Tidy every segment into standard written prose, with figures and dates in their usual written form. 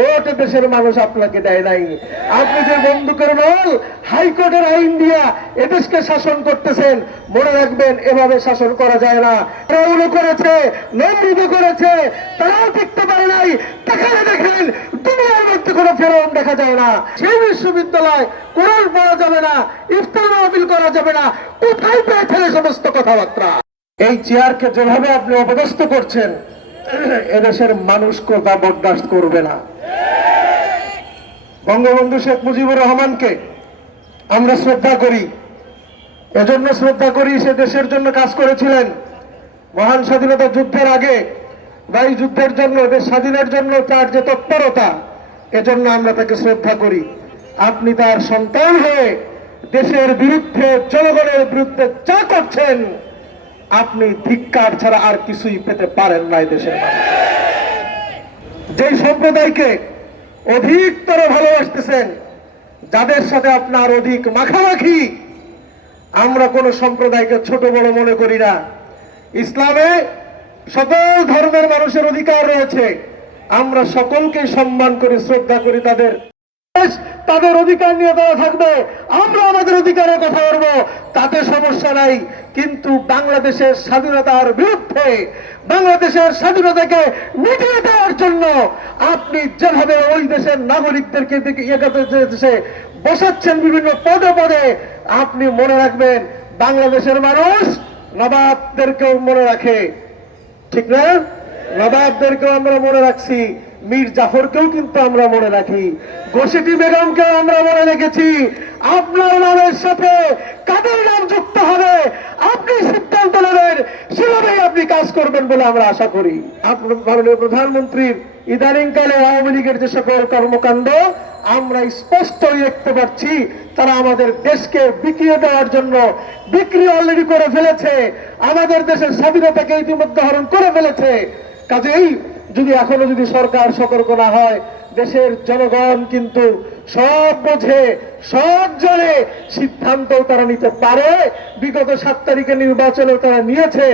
Vote দেশের মানুষ আপনাকে দেয় নাই। আপনি যে বন্দুকের নল হাইকোর্টের আইন দিয়া এদেশকে শাসন করতেছেন, মনে রাখবেন এভাবে শাসন করা যায় না। ফেরাউন করেছে, নমরুদ করেছে, তারাও টিকতে পারে নাই। দেখেন দুনিয়ার মধ্যে কোনো ফেরাউন দেখা যায় না। সেই বিশ্ববিদ্যালয় কোরআন পড়া যাবে না, ইফতার মাহফিল করা যাবে না, কোথায় পেয়েছেন সমস্ত কথাবার্তা? এই চেয়ারকে যেভাবে আপনি অপদস্থ করছেন, এদেশের মানুষ তা বরদাস্ত করবে না। বঙ্গবন্ধু শেখ মুজিবুর রহমানকে আমরা শ্রদ্ধা করি, এজন্য শ্রদ্ধা করি সে দেশের জন্য কাজ করেছিলেন মহান স্বাধীনতা যুদ্ধের আগে বা এই যুদ্ধের জন্য, দেশ স্বাধীনের জন্য তার যে তৎপরতা, এজন্য আমরা তাকে শ্রদ্ধা করি। আপনি তার সন্তান হয়ে দেশের বিরুদ্ধে, জনগণের বিরুদ্ধে যা করছেন, আপনি ধিক্কার ছাড়া আর কিছুই পেতে পারেন না। দেশের মানুষ যেই সম্প্রদায়কে অধিকতর ভালোবাসতেছেন, যাদের সাথে আপনার অধিক মাখামাখি, আমরা কোন সম্প্রদায়কে ছোট বড় মনে করি না। ইসলামে সকল ধর্মের মানুষের অধিকার রয়েছে, আমরা সকলকে সম্মান করি, শ্রদ্ধা করি। তাদের অধিকার নিয়ে তারা থাকবে, আমরা আমাদের অধিকারের কথা বলবো, তাতে সমস্যা নাই। কিন্তু বাংলাদেশের স্বাধীনতার বিরুদ্ধে, বাংলাদেশের স্বাধীনতাকে মিটিয়ে দেওয়ার জন্য আপনি যেভাবে ওই দেশের নাগরিকদেরকে দেশে বসাচ্ছেন বিভিন্ন পদে পদে, আপনি মনে রাখবেন বাংলাদেশের মানুষ নবাবদেরকেও মনে রাখে, ঠিক না? নবাবদেরকেও আমরা মনে রাখছি, মীর জাফরকেও কিন্তু আমরা মনে রাখি, ঘোষেটি বেগমকেও আমরা মনে রেখেছি। আপনার নামের সাথে কাদের নাম যুক্ত হবে আপনি সিদ্ধান্ত নেবেন, সেভাবেই আপনি কাজ করবেন বলে আমরা আশা করি। আপনার মাননীয় প্রধানমন্ত্রীর ইদানিংকালে আওয়ামী লীগের যে সকল কর্মকাণ্ড আমরা স্পষ্টই দেখতে পাচ্ছি, তারা আমাদের দেশকে বিকিয়ে দেওয়ার জন্য বিক্রি অলরেডি করে ফেলেছে, আমাদের দেশের স্বাধীনতাকে ইতিমধ্যে হরণ করে ফেলেছে। কাজেই এখনো যদি সরকার সতর্ক না হয়, দেশের জনগণ কিন্তু সব বোঝে, সব জানে, সিদ্ধান্ত তারা নিতে পারে। বিগত 7 তারিখের নির্বাচনে তারা নিয়েছে,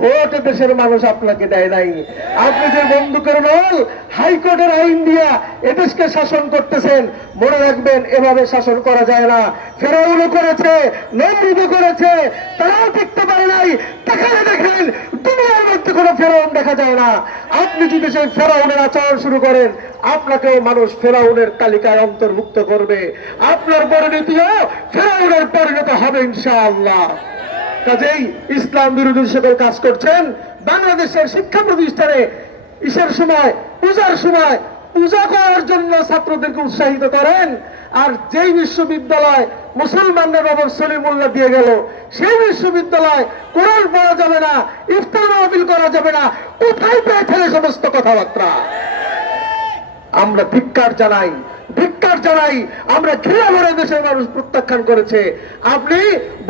ভোট দেশের মানুষ আপনাকে দেয় নাই। আপনি যে বন্দুকের নল হাইকোর্টের আইন দিয়া এদেশকে শাসন করতেছেন, মনে রাখবেন এভাবে শাসন করা যায় না। ফেরাউন করেছে, নমরুদ করেছে, তারাও টিকতে পারে নাই। দেখেন দুনিয়ার মধ্যে কোনো ফেরাউন দেখা যায় না। আপনি যদি সেই ফেরাউনের আচরণ শুরু করেন, আপনাকেও মানুষ ফেরাউনের তালিকায় অন্তর্ভুক্ত করবে, আপনার পরিণতিও ফেরাউনের পরিণত হবে ইনশাআল্লাহ। কাজেই ইসলাম বিরোধী সকল কাজ করছেন। বাংলাদেশের শিক্ষা প্রতিষ্ঠানে ঈশের সময়, পূজার সময় পূজা করার জন্য ছাত্রদেরকে উৎসাহিত করেন, আর যেই বিশ্ববিদ্যালয় মুসলমানদের বাবর সলিমুল্লাহ দিয়ে গেল, সেই বিশ্ববিদ্যালয় কোরআন পড়া যাবে না, ইফতার মাহফিল করা যাবে না, কোথায় পেয়েছেন সমস্ত কথাবার্তা? আমরা ধিক্কার জানাই, ধিক্কার জানাই। আমরা ঘৃণা ভরে দেশের মানুষ প্রত্যাখ্যান করেছে। আপনি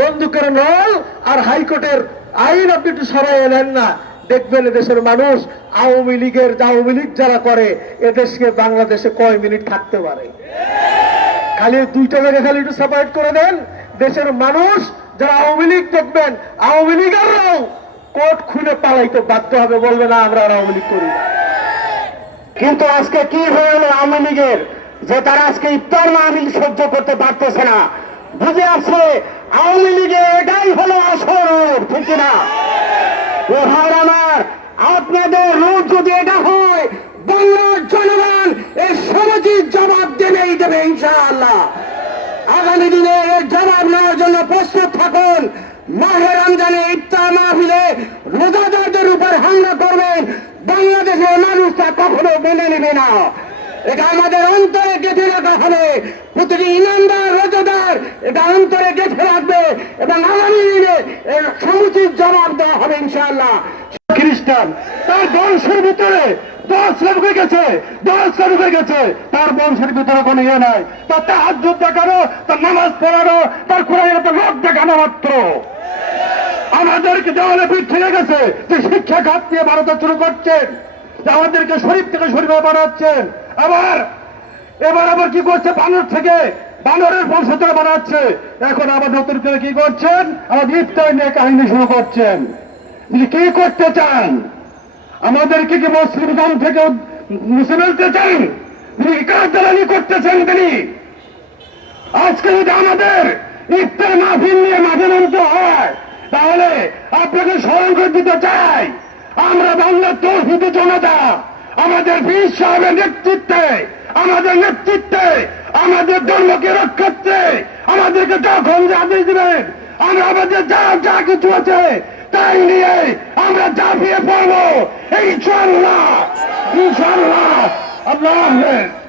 বন্দুকের নল আর হাইকোর্টের আইন আপনি একটু সরাই এলেন না, দেখবেন দেশের মানুষ আওয়ামী লীগ যারা করে এদেশকে বাংলাদেশে কয় মিনিট থাকতে পারে। খালি 2টা জায়গায় খালি একটু সেপারেট করে দেন, দেশের মানুষ যারা আওয়ামী লীগ দেখবেন, আওয়ামী লীগেররাও কোর্ট খুলে পালাইতে বাধ্য হবে, বলবে না আমরা আওয়ামী লীগ করি। কিন্তু আজকে কি হয়ে গেল আওয়ামী লীগের, যে তারা আজকে ইফতার মাহফিল সহ্য করতে পারতেছে না, বুঝে আসছে আওয়ামী লীগের এটাই হলো আসল রূপ, ঠিক না? ও ভাইরা আমার, আপনাদের রূপ যদি এটা হয়, বাংলার জনগণ এর সমুচিত জবাব দেবেই দেবে ইনশাআল্লাহ। আগামী দিনে এর জবাব নেওয়ার জন্য প্রস্তুত থাকুন। মাহে রমজানে ইফতার মাহফিলে রোজাদারদের উপর হামলা করবেন, বাংলাদেশের মানুষ তা কখনো মেনে নেবে না। এটা আমাদের অন্তরে গেঁথে রাখা হবে। প্রতিটি ইমানদার, রোজাদার এটা অন্তরে গেঁথে রাখবে এবং আগামী দিনে এর সমুচিত জবাব দেওয়া হবে ইনশাআল্লাহ। খ্রিস্টান তার বংশের ভিতরে 10 ঢুকে গেছে, 10 ঢুকে গেছে, তার বংশের ভিতরে কোনো ইয়ে নাই। তার তাহাজ্জুদ দেখানো, তার নামাজ পড়ানো, তার কোরআনের উপর লোক দেখানো মাত্র। আমাদেরকে দেওয়ালে পিঠ থেকে গেছে যে শিক্ষা খাত নিয়ে ভারতে শুরু করছেন, যে আমাদেরকে শরীফ থেকে শরীফে বানাচ্ছেন। এবার আবার কি করছে, বানর থেকে বানরের বংশধর বানাচ্ছে। এখন আবার নতুন করে কি করছেন, আমাদের ইফতার নিয়ে কাহিনী শুরু করছেন। কি করতে চান? আমাদেরকে কি মুসলিম দল থেকে মুছে ফেলতে চান? তিনি কারদালানি করতেছেন। তিনি আজকে যদি আমাদের ইফতার মাহফিল নিয়ে মাঝে মধ্যে হয়, তাহলে আপনাকে স্মরণ করে দিতে চাই, আমরা বাংলার তৌহিদ জনতা আমাদের পীর সাহেবের নেতৃত্বে, আমাদের নেতৃত্বে, আমাদের ধর্মকে রক্ষার্থে আমাদেরকে যখন যে আদেশ দিবেন, আমরা আমাদের যা কিছু আছে তাই নিয়ে আমরা ঝাঁপিয়ে পড়বো ইনশাআল্লাহ। ইনশাআল্লাহ। আল্লাহ হাফেজ।